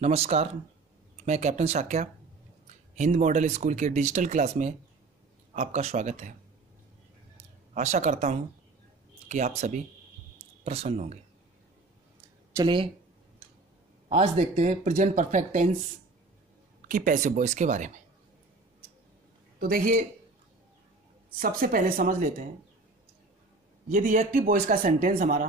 नमस्कार, मैं captain Shakya Hind model school के डिजिटल क्लास में आपका स्वागत है। आशा करता हूँ कि आप सभी प्रसन्न होंगे। चलिए आज देखते हैं प्रेजेंट परफेक्ट टेंस की पैसिव वॉइस के बारे में। तो देखिए, सबसे पहले समझ लेते हैं, यदि एक्टिव वॉइस का सेंटेंस हमारा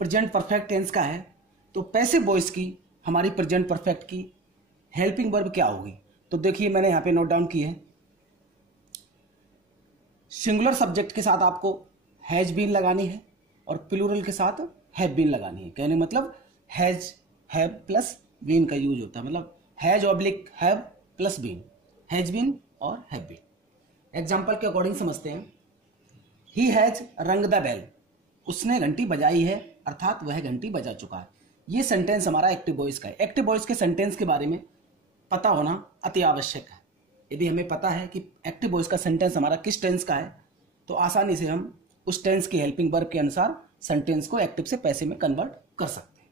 प्रेजेंट परफेक्ट टेंस का है तो पैसिव वॉइस की हमारी प्रेजेंट परफेक्ट की हेल्पिंग वर्ब क्या होगी। तो देखिए, मैंने यहां पे नोट डाउन की है। सिंगुलर सब्जेक्ट के साथ आपको हैज बीन लगानी है और प्लूरल के साथ हैव बीन लगानी है। कहने मतलब हैज हैव प्लस बीन का यूज होता है, मतलब has oblique have plus been, has been और हैव बीन। एग्जाम्पल के अकॉर्डिंग समझते हैं। He has rung the bell, उसने घंटी बजाई है, अर्थात वह घंटी बजा चुका है। ये सेंटेंस हमारा एक्टिव वॉइस का है। एक्टिव वॉइस के सेंटेंस के बारे में पता होना अति आवश्यक है। यदि हमें पता है कि एक्टिव वॉइस का सेंटेंस हमारा किस टेंस का है तो आसानी से हम उस टेंस की हेल्पिंग वर्ब के अनुसार सेंटेंस को एक्टिव से पैसिव में कन्वर्ट कर सकते हैं।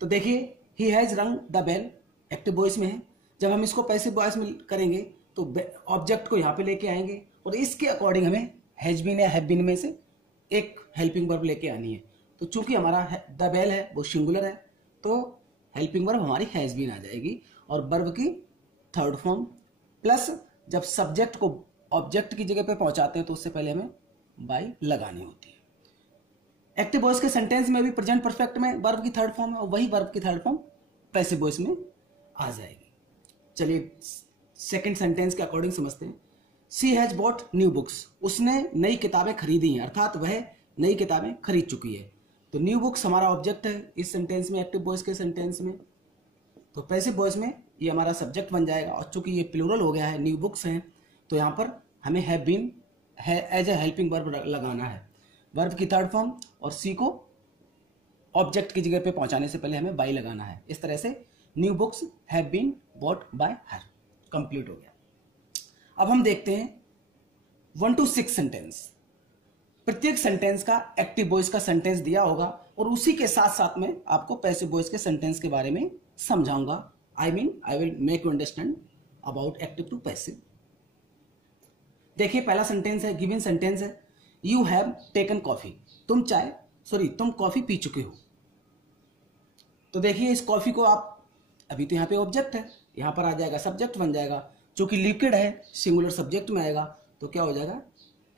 तो देखिए, ही has rung the bell active voice में है। जब हम इसको पैसिव वॉइस में करेंगे तो ऑब्जेक्ट को यहाँ पे लेके आएंगे और इसके अकॉर्डिंग हमें हैज बीन या हैव बीन में से एक हेल्पिंग वर्ब लेके आनी है। तो चूंकि हमारा द बेल है वो सिंगुलर है तो हेल्पिंग वर्ब हमारी हैज बीन आ जाएगी और वर्ब की थर्ड फॉर्म प्लस जब सब्जेक्ट को ऑब्जेक्ट की जगह पे पहुंचाते हैं तो उससे पहले हमें बाई लगानी होती है। एक्टिव वॉइस के सेंटेंस में भी प्रेजेंट परफेक्ट में वर्ब की थर्ड फॉर्म है और वही वर्ब की थर्ड फॉर्म पैसिव वॉइस में आ जाएगी। चलिए सेकंड सेंटेंस के अकॉर्डिंग समझते हैं। She has bot new books, उसने नई किताबें खरीदी हैं, अर्थात वह नई किताबें खरीद चुकी है। तो न्यू बुक्स हमारा ऑब्जेक्ट है इस सेंटेंस में, एक्टिव वॉइस के सेंटेंस में। तो पैसिव वॉइस में ये हमारा सब्जेक्ट बन जाएगा और चूंकि ये प्लूरल हो गया है, न्यू बुक्स हैं, तो यहाँ पर हमें हैव बीन है एज ए हेल्पिंग वर्ब लगाना है, वर्ब की थर्ड फॉर्म, और सी को ऑब्जेक्ट की जगह पे पहुंचाने से पहले हमें बाई लगाना है। इस तरह से new books have been bought by her complete हो गया। अब हम देखते हैं 1 to 6 सेंटेंस। प्रत्येक सेंटेंस का एक्टिव वॉइस का सेंटेंस दिया होगा और उसी के साथ साथ में आपको पैसिव वॉइस के सेंटेंस के बारे में समझाऊंगा। I will make you understand about active to passive. देखिए, पहला सेंटेंस है, गिवन सेंटेंस है, यू हैव टेकन कॉफी, तुम कॉफी पी चुके हो। तो देखिए, इस कॉफी को आप अभी तो यहाँ पे ऑब्जेक्ट है, यहाँ पर आ जाएगा सब्जेक्ट बन जाएगा। चूंकि लिक्विड है सिंगुलर सब्जेक्ट में आएगा तो क्या हो जाएगा,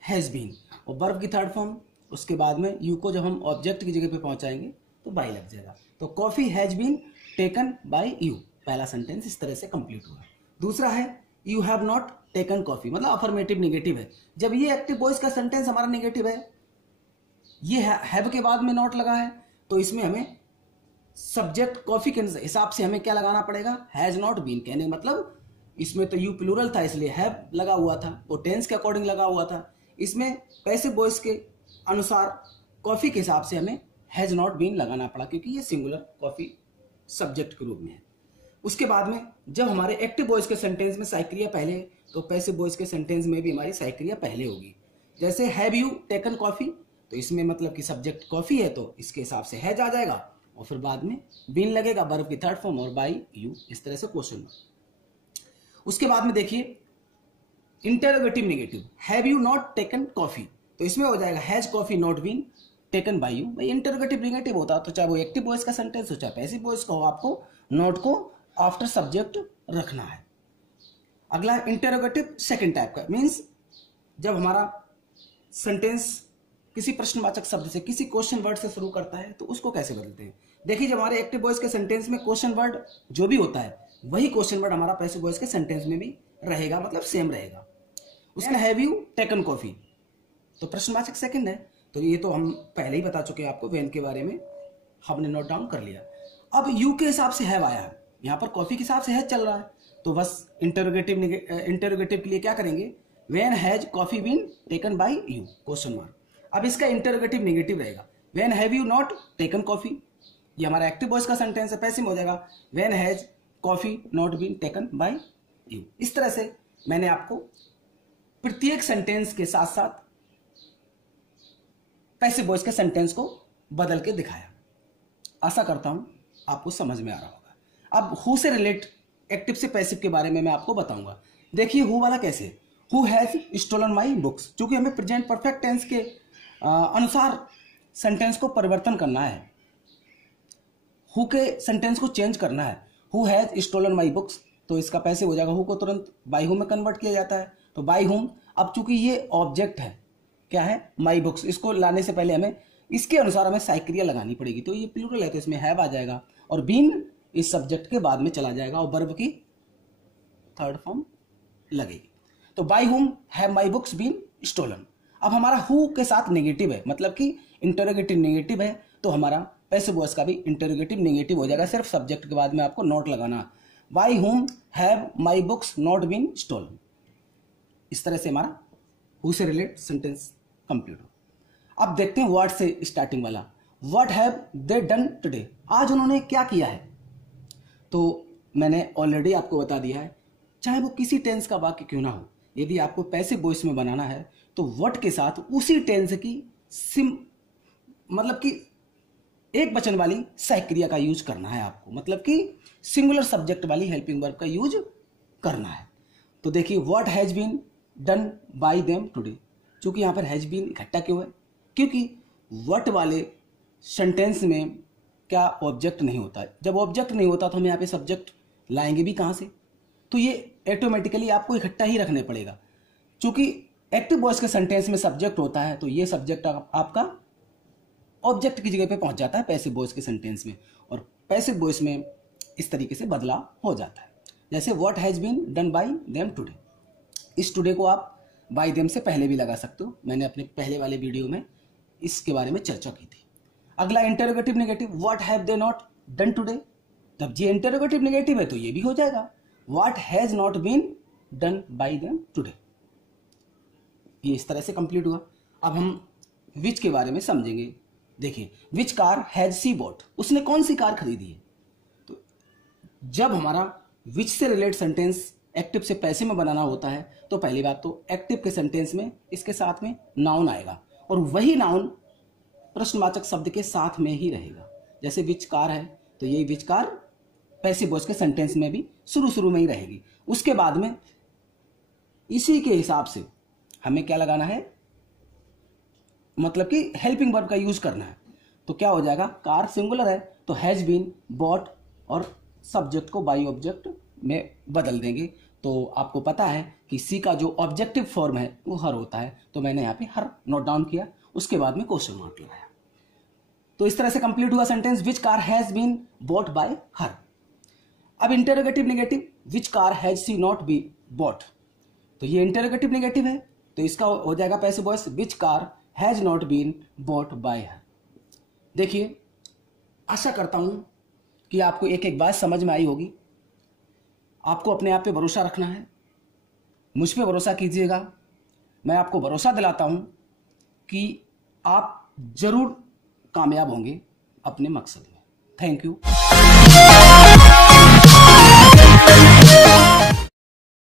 हैज बीन, और वर्ब की थर्ड फॉर्म। उसके बाद में यू को जब हम ऑब्जेक्ट की जगह पे पहुंचाएंगे तो बाई लग जाएगा। तो coffee has been taken by you, पहला सेंटेंस इस तरह से कंप्लीट हुआ। दूसरा है you have not taken coffee, मतलब अफर्मेटिव नेगेटिव है। जब ये एक्टिव वॉइस का सेंटेंस हमारा नेगेटिव है, ये हैव के बाद में नॉट लगा है, तो इसमें हमें सब्जेक्ट कॉफी के हिसाब से हमें क्या लगाना पड़ेगा, हैज नॉट बीन। कहने मतलब इसमें तो यू प्लूरल था इसलिए हैव लगा हुआ था, वो टेंस के अकॉर्डिंग लगा हुआ था। इसमें पैसिव वॉइस के अनुसार कॉफी के हिसाब से हमें हैज नॉट बीन लगाना पड़ा क्योंकि ये सिंगुलर कॉफी सब्जेक्ट के रूप में है। उसके बाद में जब हमारे एक्टिव वॉइस के सेंटेंस में साइक्रिया पहले, तो पैसिव वॉइस के सेंटेंस में भी हमारी साइक्रिया पहले होगी। जैसे हैव यू टेकन कॉफी, तो इसमें मतलब कि सब्जेक्ट कॉफी है तो इसके हिसाब से हैज आ जाएगा और फिर बाद में बीन लगेगा, वर्ब की थर्ड फॉर्म, और बाई यू, इस तरह से क्वेश्चन। उसके बाद में देखिए interrogative negative, have you not taken coffee, तो इसमें हो जाएगा has coffee not been taken by you. भाई इंटरोगेटिव नेगेटिव होता तो चाहे वो एक्टिव वॉइस का सेंटेंस हो चाहे पैसिव वॉइस का हो, आपको नॉट को आफ्टर सब्जेक्ट रखना है। अगला इंटरोगेटिव सेकंड टाइप का, मींस जब हमारा सेंटेंस किसी प्रश्नवाचक शब्द से, किसी क्वेश्चन वर्ड से शुरू करता है तो उसको कैसे बदलते हैं। देखिए, जब हमारे एक्टिव वॉइस के सेंटेंस में क्वेश्चन वर्ड जो भी होता है वही क्वेश्चन वर्ड हमारा पैसिव वॉइस के सेंटेंस में भी रहेगा, मतलब सेम रहेगा। उसका हैव यू टेकन कॉफी तो प्रश्नवाचक सेकंड है, तो ये तो हम पहले ही बता चुके हैं आपको, वेन के बारे में हमने नोट डाउन कर लिया। अब यू के हिसाब से हैव आया है, यहाँ पर कॉफी के हिसाब से हैज चल रहा है, तो बस इंटरोगेटिव के लिए क्या करेंगे, when has coffee been taken by you question mark. अब इसका इंटरोगेटिव नेगेटिव रहेगा, when have you not taken coffee, ये हमारा एक्टिव वॉइस का सेंटेंस है, पैसिव हो जाएगा, when has coffee not been taken by you. इस तरह से मैंने आपको प्रत्येक सेंटेंस के साथ साथ पैसिव वॉइस के सेंटेंस को बदल के दिखाया। आशा करता हूं आपको समझ में आ रहा होगा। अब हु से रिलेट एक्टिव से पैसिव के बारे में मैं आपको बताऊंगा। देखिए हु वाला कैसे, who has stolen my books, क्योंकि हमें प्रेजेंट परफेक्ट टेंस के अनुसार सेंटेंस को परिवर्तन करना है, हु के सेंटेंस को चेंज करना है। Who has stolen my books, तो इसका पैसिव हो जाएगा, हु को तुरंत बाई हुम में कन्वर्ट किया जाता है, तो बाई हुम। अब चूंकि ये ऑब्जेक्ट है, क्या है, माई बुक्स, इसको लाने से पहले हमें इसके अनुसार हमें साइक्रिया लगानी पड़ेगी, तो ये प्लूरल है तो इसमें हैव आ जाएगा, और बीन इस सब्जेक्ट के बाद में चला जाएगा और वर्ब की थर्ड फॉर्म लगेगी। तो by whom have my books been stolen. अब हमारा हु के साथ नेगेटिव है, मतलब कि इंटरोगेटिव नेगेटिव है, तो हमारा पैसिव वॉइस का भी इंटरोगेटिव नेगेटिव हो जाएगा, सिर्फ सब्जेक्ट के बाद में आपको नोट लगाना, by whom have my books not been stolen. इस तरह से हमारा हु से रिलेट सेंटेंस कंप्लीट हो। अब देखते हैं व्हाट से स्टार्टिंग वाला, what have they done today, आज उन्होंने क्या किया है। तो मैंने ऑलरेडी आपको बता दिया है, चाहे वो किसी टेंस का वाक्य क्यों ना हो, यदि आपको पैसिव वॉइस में बनाना है तो व्हाट के साथ उसी टेंस की मतलब कि एक वचन वाली सहक्रिया का यूज करना है आपको, मतलब कि सिंगुलर सब्जेक्ट वाली हेल्पिंग वर्ब का यूज करना है। तो देखिए what has been done by them today, चूंकि यहां पर हैज बीन इकट्ठा क्यों है, क्योंकि व्हाट वाले सेंटेंस में क्या ऑब्जेक्ट नहीं होता है, जब ऑब्जेक्ट नहीं होता तो हम यहाँ पे सब्जेक्ट लाएंगे भी कहां से, तो ये ऑटोमेटिकली आपको इकट्ठा ही रखने पड़ेगा। चूंकि एक्टिव वॉइस के सेंटेंस में सब्जेक्ट होता है तो ये सब्जेक्ट आपका ऑब्जेक्ट की जगह पे पहुंच जाता है पैसिव वॉइस के सेंटेंस में, और पैसिव वॉइस में इस तरीके से बदलाव हो जाता है। जैसे what has been done by them today, इस टुडे को आप बाय देम से पहले भी लगा सकते हो, मैंने अपने पहले वाले वीडियो में इसके बारे में चर्चा की थी। अगला interrogative negative, what have they not done today, तब ये इंटरोगेटिव नेगेटिव है तो ये भी हो जाएगा, what has not been done by them today. ये इस तरह से कंप्लीट हुआ। अब हम विच के बारे में समझेंगे। देखिए which car has she bought, उसने कौन सी कार खरीदी है। तो जब हमारा विच से रिलेट सेंटेंस एक्टिव से पैसिव में बनाना होता है तो पहली बात तो एक्टिव के सेंटेंस में इसके साथ में नाउन आएगा, और वही नाउन प्रश्नवाचक शब्द के साथ में ही रहेगा। जैसे विच कार है तो ये विच कार पैसिव वॉइस के सेंटेंस में भी शुरू में ही रहेगी। उसके बाद में इसी के हिसाब से हमें क्या लगाना है, मतलब कि हेल्पिंग वर्ब का यूज करना है। तो क्या हो जाएगा, कार सिंगुलर है तो हैज बीन बॉट, और सब्जेक्ट को बाई ऑब्जेक्ट में बदल देंगे। तो आपको पता है कि सी का जो ऑब्जेक्टिव फॉर्म है वो हर होता है, तो मैंने यहाँ पे हर नोट डाउन किया, उसके बाद में क्वेश्चन मार्क लगाया। तो इस तरह से कंप्लीट हुआ sentence, which car has been bought by her. अब interrogative negative, which car has see not be bought, तो ये इंटरोगेटिव नेगेटिव है तो इसका हो जाएगा passive voice, which car has not been bought by her. देखिए आशा करता हूं कि आपको एक एक बात समझ में आई होगी। आपको अपने आप पे भरोसा रखना है, मुझ पे भरोसा कीजिएगा। मैं आपको भरोसा दिलाता हूं कि आप जरूर कामयाब होंगे अपने मकसद में। Thank you.